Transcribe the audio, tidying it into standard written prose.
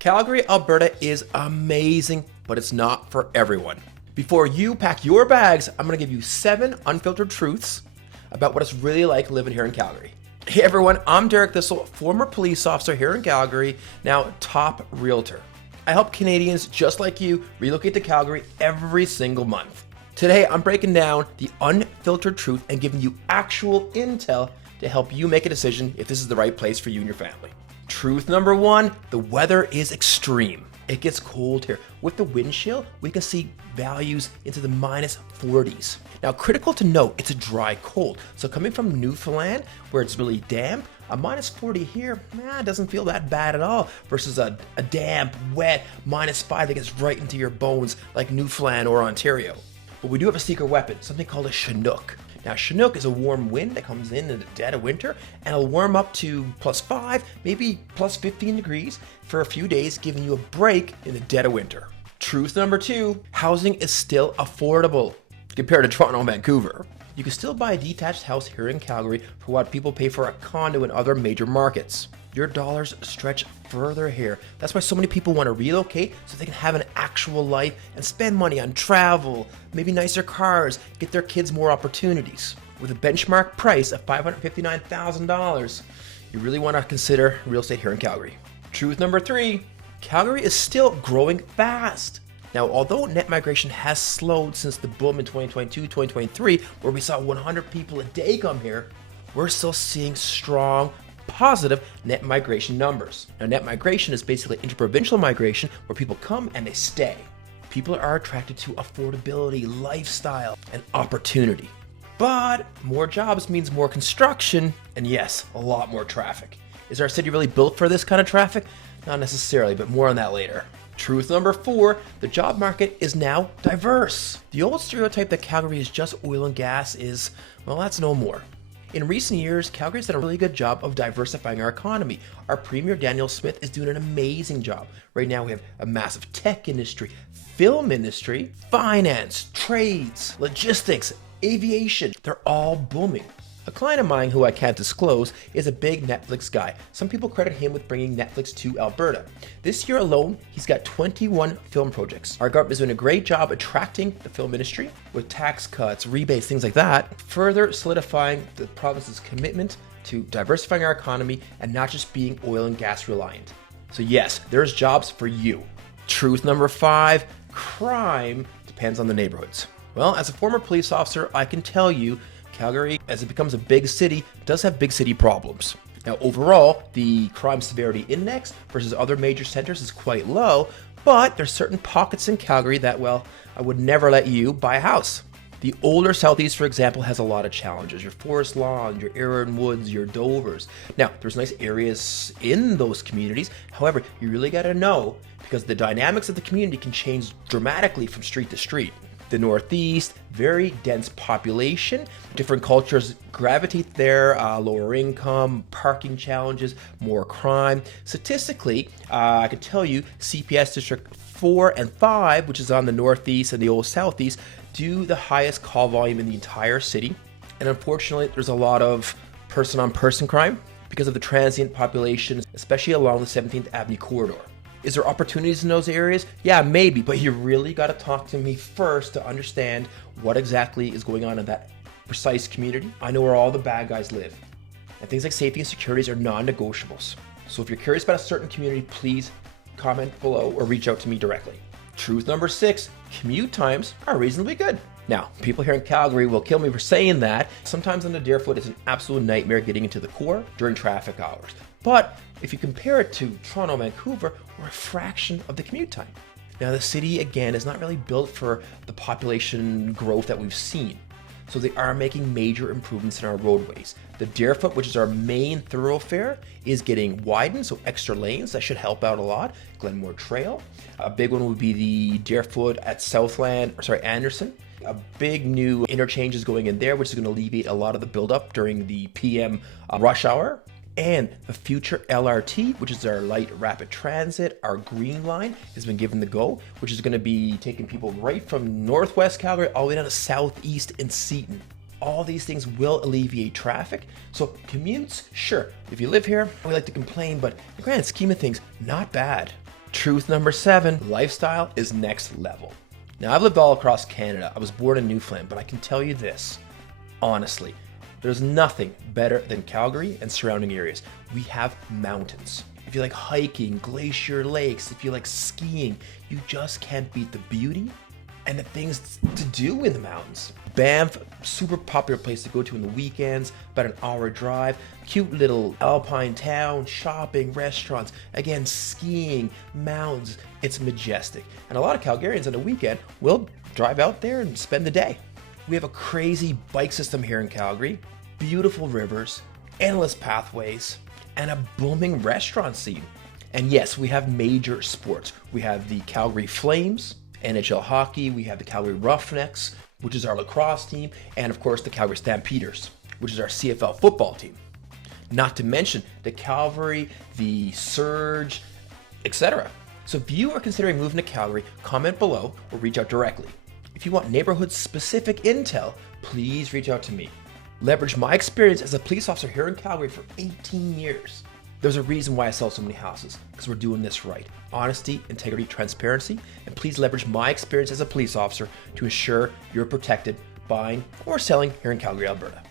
Calgary, Alberta is amazing, but it's not for everyone. Before you pack your bags, I'm going to give you 7 unfiltered truths about what it's really like living here in Calgary. Hey everyone, I'm Derek Thistle, former police officer here in Calgary, now top realtor. I help Canadians just like you relocate to Calgary every single month. Today, I'm breaking down the unfiltered truth and giving you actual intel to help you make a decision if this is the right place for you and your family. Truth number 1, the weather is extreme. It gets cold here. With the wind chill, we can see values into the minus 40s. Now, critical to note, it's a dry cold. So coming from Newfoundland, where it's really damp, a minus 40 here, doesn't feel that bad at all, versus a damp, wet minus 5 that gets right into your bones like Newfoundland or Ontario. But we do have a secret weapon, something called a Chinook. Now, Chinook is a warm wind that comes in the dead of winter, and it'll warm up to plus 5, maybe plus 15 degrees for a few days, giving you a break in the dead of winter. Truth number 2, housing is still affordable compared to Toronto and Vancouver. You can still buy a detached house here in Calgary for what people pay for a condo in other major markets. Your dollars stretch further here. That's why so many people want to relocate so they can have an actual life and spend money on travel, maybe nicer cars, get their kids more opportunities. With a benchmark price of $559,000, you really want to consider real estate here in Calgary. Truth number 3, Calgary is still growing fast. Now, although net migration has slowed since the boom in 2022, 2023, where we saw 100 people a day come here, we're still seeing strong, positive net migration numbers. Now, net migration is basically interprovincial migration where people come and they stay. People are attracted to affordability, lifestyle, and opportunity. But more jobs means more construction, and yes, a lot more traffic. Is our city really built for this kind of traffic? Not necessarily, but more on that later. Truth number 4, the job market is now diverse. The old stereotype that Calgary is just oil and gas is, well, that's no more. In recent years, Calgary's done a really good job of diversifying our economy. Our Premier Daniel Smith is doing an amazing job. Right now we have a massive tech industry, film industry, finance, trades, logistics, aviation. They're all booming. A client of mine who I can't disclose is a big Netflix guy. Some people credit him with bringing Netflix to Alberta. This year alone, he's got 21 film projects. Our government is doing a great job attracting the film industry with tax cuts, rebates, things like that, further solidifying the province's commitment to diversifying our economy and not just being oil and gas reliant. So yes, there's jobs for you. Truth number 5, crime depends on the neighborhoods. Well, as a former police officer, I can tell you Calgary, as it becomes a big city, does have big city problems. Now, overall, the crime severity index versus other major centers is quite low, but there's certain pockets in Calgary that, well, I would never let you buy a house. The older Southeast, for example, has a lot of challenges. Your Forest Lawn, your Erin Woods, your Dovers. Now, there's nice areas in those communities. However, you really got to know because the dynamics of the community can change dramatically from street to street. The Northeast, very dense population, different cultures gravitate there, lower income, parking challenges, more crime. Statistically, I can tell you CPS District 4 and 5, which is on the Northeast and the old Southeast, do the highest call volume in the entire city. And unfortunately, there's a lot of person-on-person crime because of the transient population, especially along the 17th Avenue corridor. Is there opportunities in those areas? Yeah, maybe, but you really got to talk to me first to understand what exactly is going on in that precise community. I know where all the bad guys live. And things like safety and security are non-negotiables. So if you're curious about a certain community, please comment below or reach out to me directly. Truth number 6, commute times are reasonably good. Now, people here in Calgary will kill me for saying that. Sometimes on the Deerfoot, it's an absolute nightmare getting into the core during traffic hours. But if you compare it to Toronto, Vancouver, we're a fraction of the commute time. Now, the city, again, is not really built for the population growth that we've seen. So they are making major improvements in our roadways. The Deerfoot, which is our main thoroughfare, is getting widened, so extra lanes. That should help out a lot. Glenmore Trail. A big one would be the Deerfoot at Anderson. A big new interchange is going in there, which is going to alleviate a lot of the buildup during the PM rush hour. And the future LRT, which is our light rapid transit, our green line, has been given the go, which is going to be taking people right from northwest Calgary all the way down to southeast in Seton. All these things will alleviate traffic. So commutes, sure, if you live here, we like to complain, but in the grand scheme of things, not bad. Truth number 7, lifestyle is next level. Now, I've lived all across Canada. I was born in Newfoundland, but I can tell you this, honestly, there's nothing better than Calgary and surrounding areas. We have mountains. If you like hiking, glacier lakes, if you like skiing, you just can't beat the beauty and the things to do in the mountains. Banff, super popular place to go to in the weekends, about an hour drive, cute little alpine town, shopping, restaurants, again, skiing, mountains, it's majestic. And a lot of Calgarians on the weekend will drive out there and spend the day. We have a crazy bike system here in Calgary, beautiful rivers, endless pathways, and a booming restaurant scene. And yes, we have major sports. We have the Calgary Flames, NHL hockey, we have the Calgary Roughnecks, which is our lacrosse team, and of course the Calgary Stampeders, which is our CFL football team. Not to mention the Calvary, the Surge, etc. So if you are considering moving to Calgary, comment below or reach out directly. If you want neighborhood-specific intel, please reach out to me. Leverage my experience as a police officer here in Calgary for 18 years. There's a reason why I sell so many houses, because we're doing this right. Honesty, integrity, transparency, and please leverage my experience as a police officer to ensure you're protected buying or selling here in Calgary, Alberta.